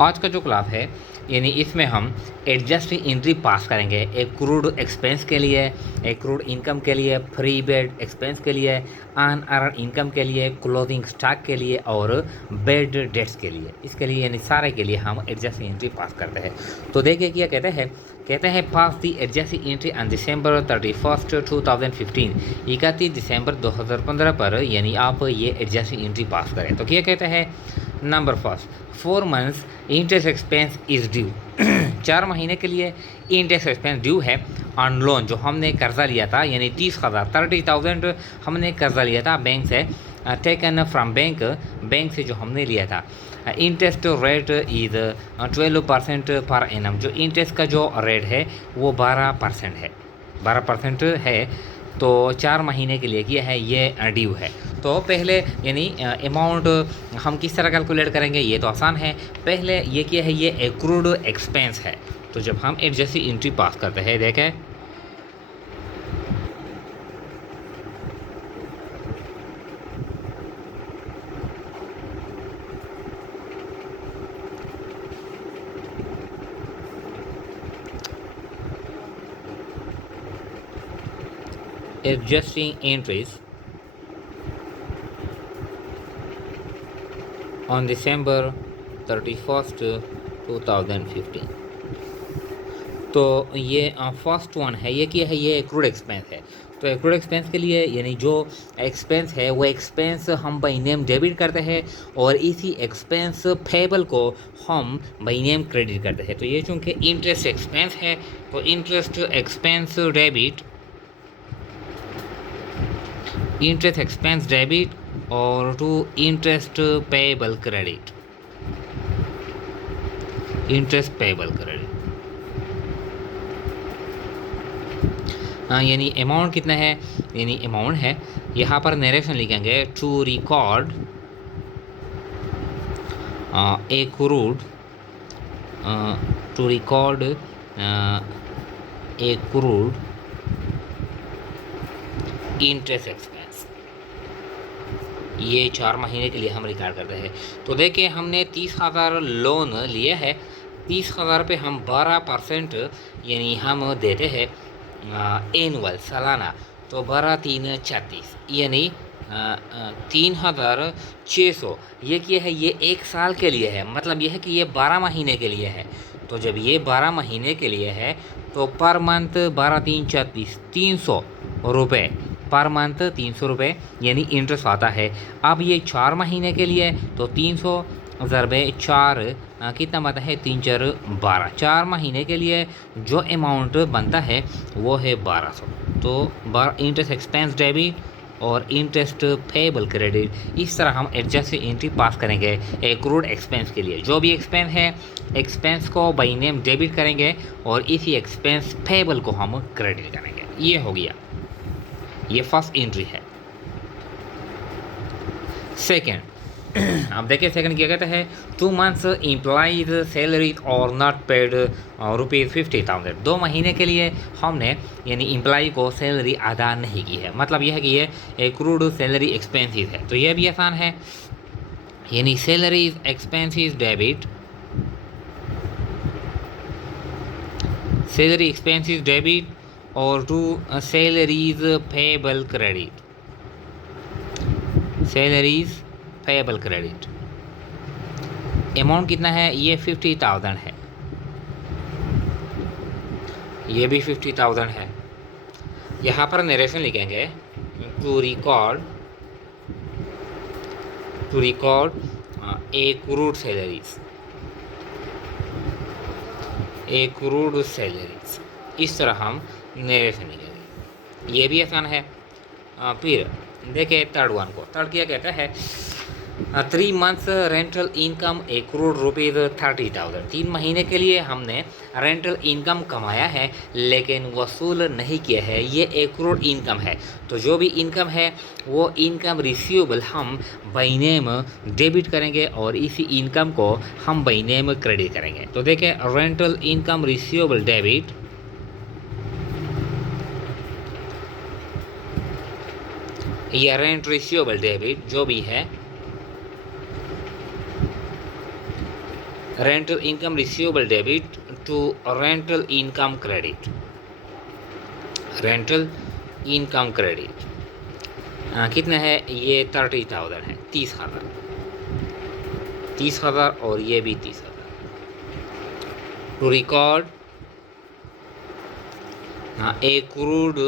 आज का जो क्लास है यानी इसमें हम एडजस्ट एंट्री पास करेंगे एक क्रूड एक्सपेंस के लिए, एक क्रूड इनकम के लिए, फ्री बेड एक्सपेंस के लिए, अनअर्न इनकम के लिए, क्लोथिंग स्टॉक के लिए और बेड डेट्स के लिए। इसके लिए यानी सारे के लिए हम एडजस्ट एंट्री पास करते हैं। तो देखिए क्या कहते हैं पास दी एडजस्ट एंट्री ऑन December 31, 2015, 31 दिसंबर 2015 पर यानी आप ये एडजस्ट एंट्री पास करें। तो क्या कहते हैं number first 4 months interest expense is due 4 महीने के लिए इंटरेस्ट एक्सपेंस ड्यू है ऑन लोन, जो हमने कर्जा लिया था यानी 30,000 हमने कर्जा लिया था बैंक से, टेकन फ्रॉम बैंक से जो हमने लिया था। Interest rate is 12% per annum, जो इंटरेस्ट का जो रेट है वो 12% है, 12% है। तो 4 महीने के लिए किया है ये ड्यू है। तो पहले यानी अमाउंट हम किस तरह कैलकुलेट करेंगे, ये तो आसान है। पहले ये किया है ये एक्रूड एक्सपेंस है। तो जब हम एडजस्ट एंट्री पास करते हैं देखें adjusting entries on December 31st 2015। तो ये फर्स्ट वन है, ये क्या है ये एक्रूड एक्सपेंस है। तो एक्रूड एक्सपेंस के लिए यानी जो एक्सपेंस है वो एक्सपेंस हम बाई नेम डेबिट करते हैं और इसी एक्सपेंस पेबल को हम बाई नेम क्रेडिट करते हैं। तो ये चूँकि इंटरेस्ट एक्सपेंस है तो interest expense debit, interest expense debit और to interest payable credit, interest payable credit. यानी अमाउंट कितना है, यानी अमाउंट है यहाँ पर नरेशन लिखेंगे to record accrued, to record accrued interest expense. ये 4 महीने के लिए हम रिकॉर्ड करते हैं। तो देखिए हमने 30,000 लोन लिया है, 30,000 पे हम 12% यानी हम देते हैं एनुअल सालाना। तो 12×3=36 यानी 3,600। ये क्या है ये 1 साल के लिए है, मतलब ये है कि ये 12 महीने के लिए है। तो जब ये 12 महीने के लिए है तो पर मंथ 12×3=36 300 रुपये पर मंथ, 300 रुपये यानी इंटरेस्ट आता है। अब ये 4 महीने के लिए तो 300 ज़रबे 4 कितना बनता है 3×4 = 4 महीने के लिए जो अमाउंट बनता है वो है 1200। तो इंटरेस्ट एक्सपेंस डेबिट और इंटरेस्ट पेबल क्रेडिट, इस तरह हम एडजस्ट एंट्री पास करेंगे एक्रूड एक्सपेंस के लिए। जो भी एक्सपेंस है एक्सपेंस को बाई नेम डेबिट करेंगे और इसी एक्सपेंस पेबल को हम क्रेडिट करेंगे। ये हो गया, ये फर्स्ट एंट्री है। सेकेंड, अब देखिए सेकंड क्या कहता है 2 मंथ्स एम्प्लॉइज सैलरी और नॉट पेड ₹50,000। 2 महीने के लिए हमने यानी एम्प्लॉय को सैलरी अदा नहीं की है, मतलब यह है कि ये एक्रूड सैलरी एक्सपेंसेस है। तो यह भी आसान है, यानी salaries expenses debit, salary expenses debit और to salaries payable credit, salaries payable credit. Amount कितना है ये 50,000 है, ये भी 50,000 है। यहाँ पर नरेशन लिखेंगे to record accrued salaries, accrued salaries, इस तरह हम नरेशन लिखेंगे। ये भी आसान है। फिर देखिए थर्ड वन को, थर्ड क्या कहता है 3 मंथ्स रेंटल इनकम एक्रूड ₹30,000। 3 महीने के लिए हमने रेंटल इनकम कमाया है लेकिन वसूल नहीं किया है, ये एक्रूड इनकम है। तो जो भी इनकम है वो इनकम रिसीवेबल हम बाई नेम डेबिट करेंगे और इसी इनकम को हम बाई नेम क्रेडिट करेंगे। तो देखिए रेंटल इनकम रिसीवेबल डेबिट, या रेंट रिसीवेबल डेबिट जो भी है rental income receivable debit to rental income credit, rental income credit कितना है, ये 30,000 है, 30,000, 30,000 और ये भी 30,000 to record accrued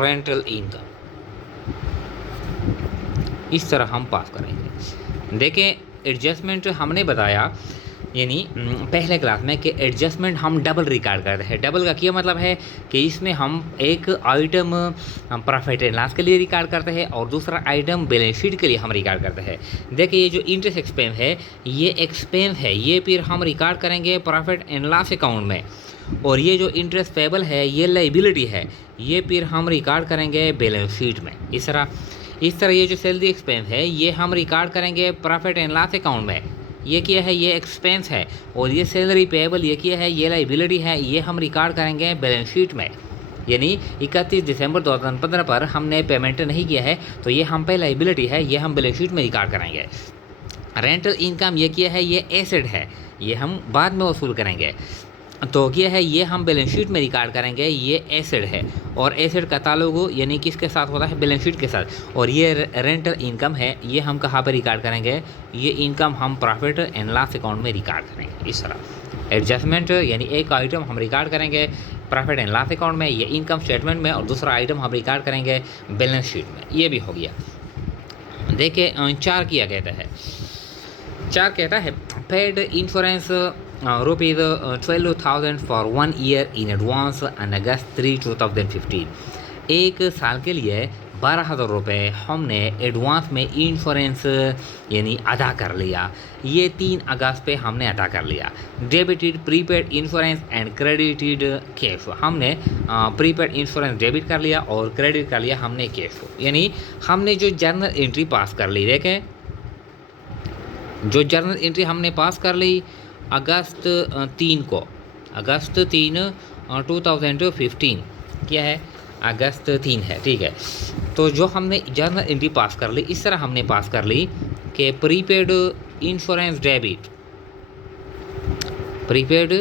rental income. इस तरह हम पास करेंगे। देखें एडजस्टमेंट हमने बताया यानी पहले क्लास में कि एडजस्टमेंट हम डबल रिकॉर्ड करते हैं। डबल का क्या मतलब है कि इसमें हम एक आइटम प्रॉफिट एंड लॉस के लिए रिकॉर्ड करते हैं और दूसरा आइटम बैलेंस शीट के लिए हम रिकॉर्ड करते हैं। देखिए ये जो इंटरेस्ट एक्सपेंस है ये एक्सपेंस है, ये फिर हम रिकॉर्ड करेंगे प्रॉफिट एंड लॉस अकाउंट में, और ये जो इंटरेस्ट पेबल है ये लाइबिलिटी है, ये फिर हम रिकॉर्ड करेंगे बैलेंस शीट में। इस तरह ये जो सैलरी एक्सपेंस है ये हम रिकॉर्ड करेंगे प्रॉफिट एंड लॉस अकाउंट में। ये क्या है, ये एक्सपेंस है, और ये सैलरी पेबल ये क्या है, ये लाइबिलिटी है, ये हम रिकॉर्ड करेंगे बैलेंस शीट में। यानी 31 दिसंबर 2015 पर हमने पेमेंट नहीं किया है तो ये हम पे लाइबिलिटी है, ये हम बैलेंस शीट में रिकॉर्ड करेंगे। रेंटल इनकम ये क्या है, ये एसेट है, ये हम बाद में वसूल करेंगे। तो क्या है, ये हम बैलेंस शीट में रिकॉर्ड करेंगे, ये एसेट है, और एसेट का ताल्लुक यानी किसके साथ होता है, बैलेंस शीट के साथ। और ये रेंटल इनकम है, ये हम कहाँ पर रिकॉर्ड करेंगे, ये इनकम हम प्रॉफिट एंड लॉस अकाउंट में रिकॉर्ड करेंगे। इस तरह एडजस्टमेंट यानी एक आइटम हम रिकॉर्ड करेंगे प्रॉफिट एंड लॉस अकाउंट में, ये इनकम स्टेटमेंट में, और दूसरा आइटम हम रिकॉर्ड करेंगे बैलेंस शीट में। ये भी हो गया। देखिए 4 किया कहता है, 4 कहता है paid insurance rupees 12,000 for 1 year in advance on August 3, 2015। एक साल के लिए 12,000 रुपये हमने एडवांस में इंश्योरेंस यानी अदा कर लिया। ये 3 अगस्त पे हमने अदा कर लिया। Debited prepaid insurance and credited cash, हमने प्रीपेड इंश्योरेंस डेबिट कर लिया और क्रेडिट कर लिया हमने कैश को। यानी हमने जो जर्नल एंट्री पास कर ली, देखें जो जर्नल एंट्री हमने पास कर ली अगस्त 3 को, अगस्त 3 2015 क्या है, अगस्त 3 है, ठीक है। तो जो हमने जर्नल एंट्री पास कर ली, इस तरह हमने पास कर ली कि prepaid insurance debit, prepaid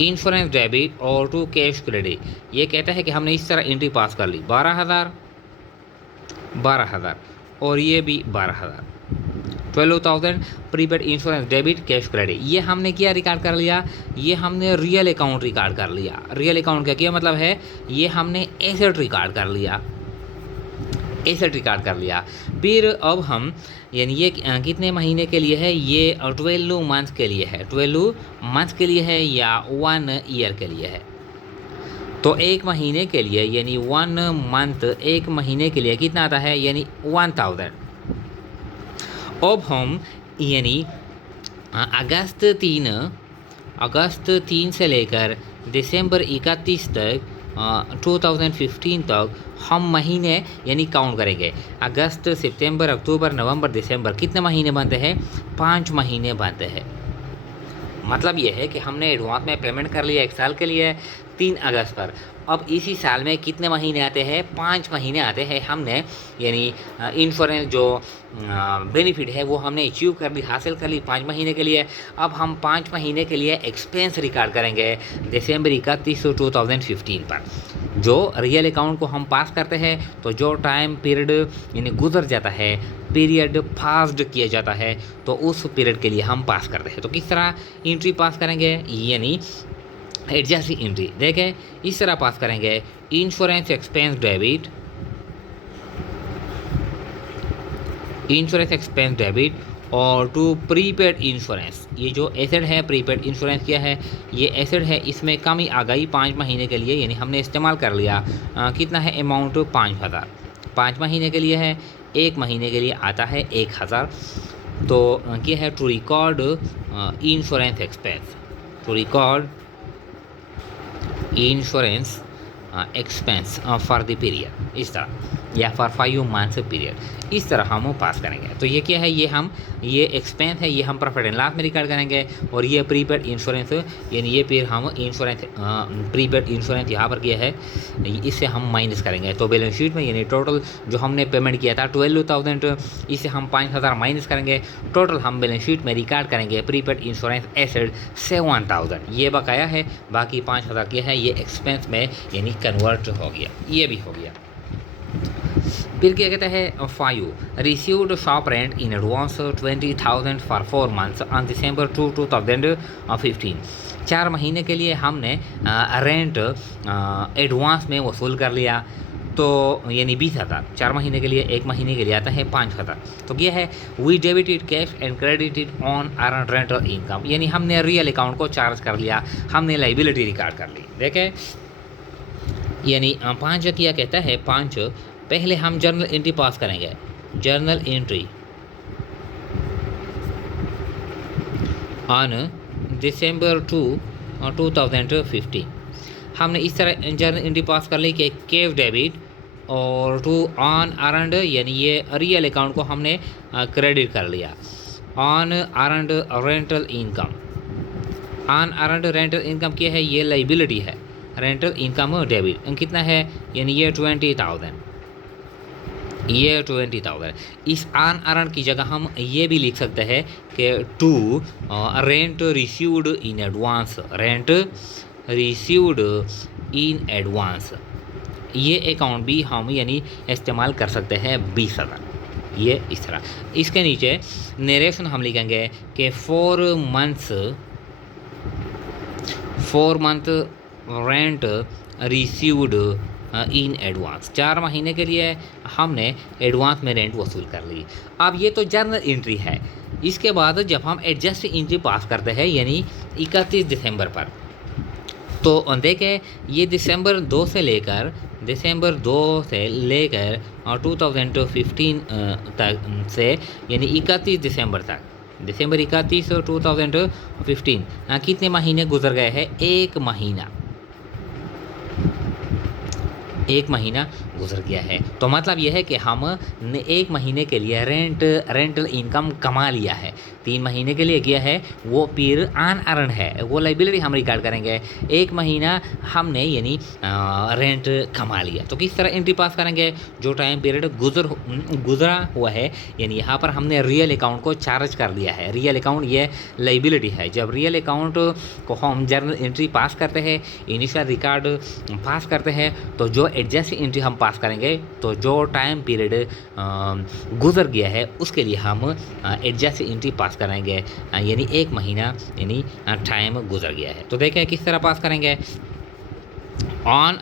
insurance debit और टू कैश क्रेडिट। ये कहता है कि हमने इस तरह एंट्री पास कर ली 12,000 और ये भी 12,000, 12,000 prepaid insurance debit cash credit. ये हमने क्या रिकॉर्ड कर लिया, ये हमने रियल अकाउंट रिकॉर्ड कर लिया। रियल अकाउंट का क्या मतलब है, ये हमने एसेट रिकॉर्ड कर लिया, एसेट रिकॉर्ड कर लिया। फिर अब हम यानी ये कितने महीने के लिए है, ये 12 मंथ्स के लिए है, 12 मंथ्स के लिए है या 1 ईयर के लिए है। तो एक महीने के लिए यानी 1 मंथ, एक महीने के लिए कितना आता है, यानी 1,000। अब हम यानी अगस्त 3 से लेकर दिसंबर 31 तक 2015 तक हम महीने यानी काउंट करेंगे। अगस्त, सितंबर, अक्टूबर, नवंबर, दिसंबर कितने महीने बनते हैं, 5 महीने बनते हैं। मतलब ये है कि हमने एडवांस में पेमेंट कर लिया 1 साल के लिए 3 अगस्त पर। अब इसी साल में कितने महीने आते हैं, 5 महीने आते हैं। हमने यानी इंश्योरेंस जो बेनिफिट है वो हमने अचीव कर ली, हासिल कर ली 5 महीने के लिए। अब हम 5 महीने के लिए एक्सपेंस रिकॉर्ड करेंगे दिसंबर 31 2015 पर। जो रियल अकाउंट को हम पास करते हैं तो जो टाइम पीरियड यानी गुजर जाता है, पीरियड पास्ड किया जाता है, तो उस पीरियड के लिए हम पास करते हैं। तो किस तरह एंट्री पास करेंगे, यानी एडजस्ट एंट्री देखें इस तरह पास करेंगे। Insurance expense debit, insurance expense debit और टू प्रीपेड इंश्योरेंस। ये जो एसेट है प्रीपेड इंश्योरेंस क्या है, ये एसेट है, इसमें कमी आ गई 5 महीने के लिए, यानी हमने इस्तेमाल कर लिया कितना है अमाउंट 5,000, 5 महीने के लिए है। 1 महीने के लिए आता है 1,000। तो क्या है, to record insurance expense, to record insurance expense for the period, इस तरह, या फॉर 5 मंथ्स पीरियड, इस तरह हम पास करेंगे। तो ये क्या है, ये एक्सपेंस है, ये हम प्रॉफिट एंड लॉस में रिकॉर्ड करेंगे। और ये प्रीपेड इंश्योरेंस, यानी ये फिर हम इंश्योरेंस प्रीपेड इंश्योरेंस यहाँ पर किया है, इससे हम माइनस करेंगे। तो बैलेंस शीट में यानी टोटल जो हमने पेमेंट किया था 12,000, इससे हम 5,000 माइनस करेंगे। टोटल हम बैलेंस शीट में रिकॉर्ड करेंगे प्रीपेड इंश्योरेंस एसेट 7,000, ये बकाया है, बाकी 5,000 क्या है, ये एक्सपेंस में यानी कन्वर्ट हो गया, ये भी हो गया। फिर क्या कहता है 5, received shop rent in advance 20,000 for 4 months on December 2015। 4 महीने के लिए हमने रेंट एडवांस में वसूल कर लिया, तो यानी 20,000। 4 महीने के लिए, 1 महीने के लिए आता है 5,000। तो क्या है, we debited cash and credited on earn rental income, यानी हमने रियल अकाउंट को चार्ज कर लिया, हमने लाइबिलिटी रिकॉर्ड कर ली। देखें यानी 5 क्या कहता है, 5 पहले हम जर्नल एंट्री पास करेंगे। जर्नल एंट्री ऑन दिसंबर 2015, हमने इस तरह जर्नल एंट्री पास कर ली कि कैश डेबिट और टू ऑन अर्नड, यानी ये रियल अकाउंट को हमने क्रेडिट कर लिया। On earned rental income, on earned rental income क्या है, ये लाइबिलिटी है। रेंटल इनकम डेबिट कितना है, यानी ये 20,000, ये 20,000। इस ऑन अर्न की जगह हम ये भी लिख सकते हैं कि to rent received in advance, rent received in advance, ये अकाउंट भी हम यानी इस्तेमाल कर सकते हैं 20,000, ये इस तरह। इसके नीचे नरेशन हम लिखेंगे कि 4 month rent received in advance, 4 महीने के लिए हमने एडवांस में रेंट वसूल कर ली। अब ये तो जर्नल एंट्री है। इसके बाद जब हम एडजस्ट एंट्री पास करते हैं यानी 31 दिसंबर पर, तो देखें ये दिसंबर 2 से लेकर 2015 तक से, यानी 31 दिसंबर तक, दिसंबर 31 2015 कितने महीने गुजर गए हैं, 1 महीना, 1 महीना गुजर गया है। तो मतलब यह है कि हम 1 महीने के लिए रेंटल इनकम कमा लिया है। 3 महीने के लिए किया है वो फिर अनअर्न है, वो लाइबिलिटी हम रिकॉर्ड करेंगे। 1 महीना हमने यानी रेंट कमा लिया। तो किस तरह एंट्री पास करेंगे, जो टाइम पीरियड गुजरा हुआ है, यानी यहाँ पर हमने रियल अकाउंट को चार्ज कर लिया है। रियल अकाउंट ये लाइबिलिटी है। जब रियल अकाउंट को हम जर्नल एंट्री पास करते हैं, इनिशियल रिकॉर्ड पास करते हैं, तो जो एडजस्ट एंट्री हम पास करेंगे, तो जो टाइम पीरियड गुजर गया है उसके लिए हम एडजस्ट एंट्री पास करेंगे, यानी 1 महीना यानी टाइम गुजर गया है। तो देखें किस तरह पास करेंगे। On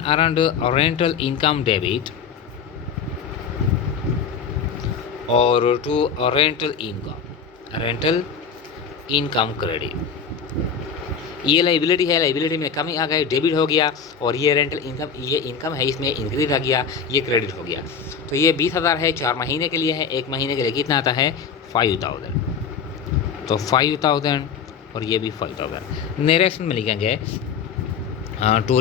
earned rental income debit और टू रेंटल इनकम क्रेडिट, ये लाइबिलिटी है, लाइबिलिटी में कमी आ गई, डेबिट हो गया, और ये रेंटल इनकम, ये इनकम है, इसमें इंक्रीज आ गया, ये क्रेडिट हो गया। तो ये 20,000 है, 4 महीने के लिए है। 1 महीने के लिए कितना आता है, 5,000। तो 5,000 और ये भी 5,000। नरेशन में लिखेंगे टू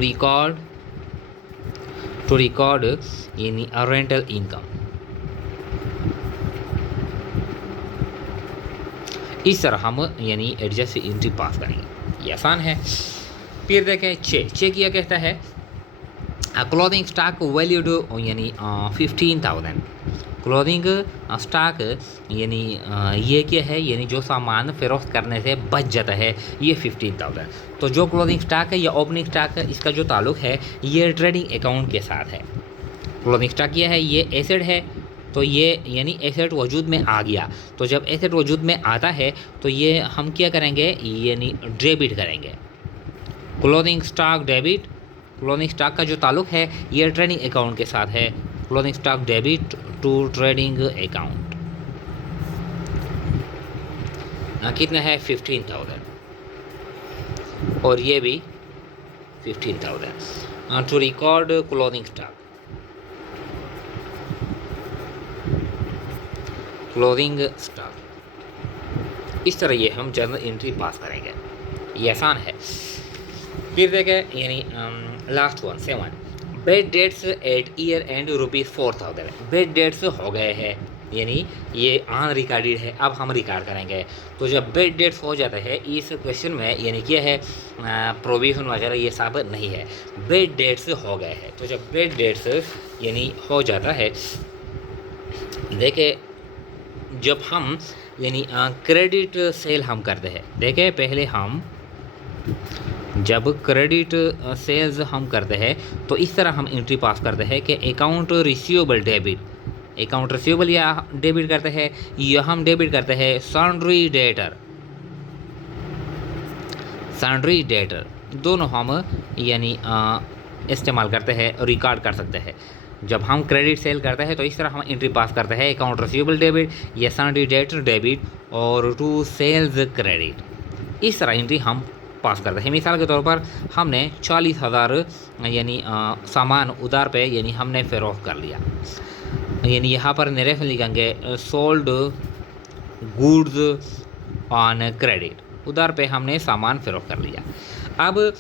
रिकॉर्ड यानी रेंटल इनकम। इस तरह हम यानी एडजस्ट एंट्री पास करेंगे, ये आसान है। फिर देखें चेक किया कहता है क्लोथिंग स्टॉक वैल्यूड यानी 15,000। क्लोथिंग स्टॉक यानी ये क्या है, यानी जो सामान फरोख्त करने से बच जाता है, ये 15,000। तो जो क्लोथिंग स्टॉक है या ओपनिंग स्टॉक है, इसका जो ताल्लुक है ये ट्रेडिंग अकाउंट के साथ है। क्लोथिंग स्टॉक यह है, ये एसेट है, तो ये यानी एसेट वजूद में आ गया। तो जब एसेट वजूद में आता है तो ये हम क्या करेंगे, यानी डेबिट करेंगे। Clothing stock debit, clothing stock का जो ताल्लुक है ये ट्रेडिंग अकाउंट के साथ है। Clothing stock debit to trading account कितना है, 15,000, और ये भी 15,000। To record clothing stock, clothing stock, इस तरह ये हम जर्नल एंट्री पास करेंगे, ये आसान है। फिर देखें यानी last one 7 bad debts at year end ₹4,000 bad debts हो गए हैं, यानी ये ऑन रिकॉर्डेड है। अब हम रिकॉर्ड करेंगे। तो जब बेड डेट्स हो जाता है इस क्वेश्चन में, यानी क्या है प्रोविजन वगैरह ये सब नहीं है, बेड डेट्स हो गए हैं। तो जब बेड डेट्स यानी हो जाता है, देखे जब हम यानी क्रेडिट सेल हम करते हैं, देखे पहले हम जब क्रेडिट सेल्स हम करते हैं तो इस तरह हम एंट्री पास करते हैं कि account receivable debit, account receivable या डेबिट करते हैं या हम डेबिट करते हैं सॉन्ड्री डेटर, सॉन्ड्री डेटर दोनों हम यानी इस्तेमाल करते हैं, रिकॉर्ड कर सकते हैं। जब हम क्रेडिट सेल करते हैं तो इस तरह हम एंट्री पास करते हैं अकाउंट रिसीवेबल डेबिट या सॉन्ड्री डेटर डेबिट और टू सेल्स क्रेडिट, इस तरह एंट्री हम पास करते हैं। मिसाल के तौर पर हमने 40,000 यानी सामान उधार पे यानी हमने फ़रोख्त कर लिया, यानी यहाँ पर नरेशन लिखेंगे सोल्ड गुड्स ऑन क्रेडिट, उधार पे हमने सामान फ़रोख्त कर लिया। अब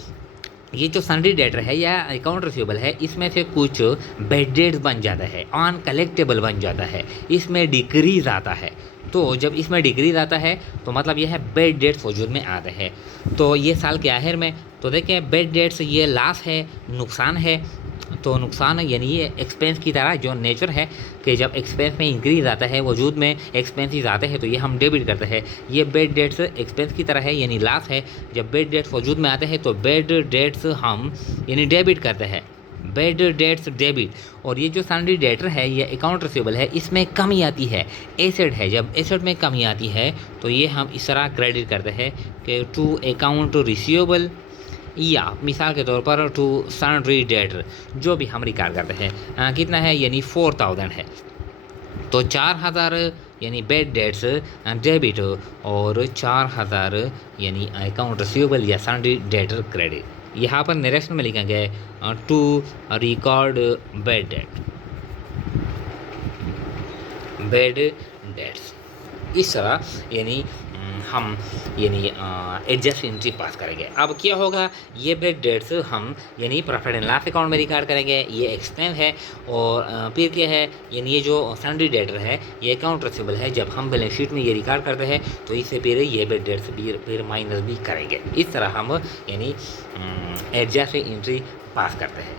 ये जो सन्ड्री डेटर है या अकाउंट रिसीवेबल है, इसमें से कुछ बेड डेट्स बन जाता है, ऑन कलेक्टेबल बन जाता है, इसमें डिक्रीज आता है। तो जब इसमें डिक्रीज आता है तो मतलब यह है बेड डेट्स वजूद में आते हैं। तो ये साल के आखिर में तो देखें बेड डेट्स ये लॉस है, नुकसान है। तो नुकसान यानी ये एक्सपेंस की तरह जो नेचर है कि जब एक्सपेंस में इंक्रीज आता है, वजूद में एक्सपेंसेस आते हैं तो ये हम डेबिट करते हैं। ये बेड डेट्स एक्सपेंस की तरह है यानी लॉस है। जब बेड डेट्स वजूद में आते हैं तो बेड डेट्स हम यानी डेबिट करते हैं, बेड डेट्स डेबिट। और ये जो सन्ड्री डेटर है ये अकाउंट रिसीवेबल है, इसमें कमी आती है, एसेट है, जब एसेट में कमी आती है तो ये हम इस तरह क्रेडिट करते हैं कि टू अकाउंट रिसीवेबल या मिसाल के तौर पर टू सन्ड्री डेटर, जो भी हम रिकॉर्ड करते हैं कितना है यानी 4,000 है। तो 4,000 यानी बेड डेट्स डेबिट और 4,000 यानी अकाउंट रिसीवेबल या सन्ड्री डेटर क्रेडिट। यहाँ पर नरेशन में लिखेंगे to record bad debt, bad debts. इस तरह यानी हम यानी एडजस्ट एंट्री पास करेंगे। अब क्या होगा, ये बेड डेट्स हम यानी प्रॉफिट एंड लॉस अकाउंट में रिकॉर्ड करेंगे, ये एक्सपेंस है। और फिर क्या है यानी ये जो सन्ड्री डेटर है ये अकाउंट रिसीवेबल है, जब हम बैलेंस शीट में ये रिकॉर्ड करते हैं तो इससे फिर ये बेड डेट्स फिर माइनस भी करेंगे। इस तरह हम यानी एडजस्ट एंट्री पास करते हैं।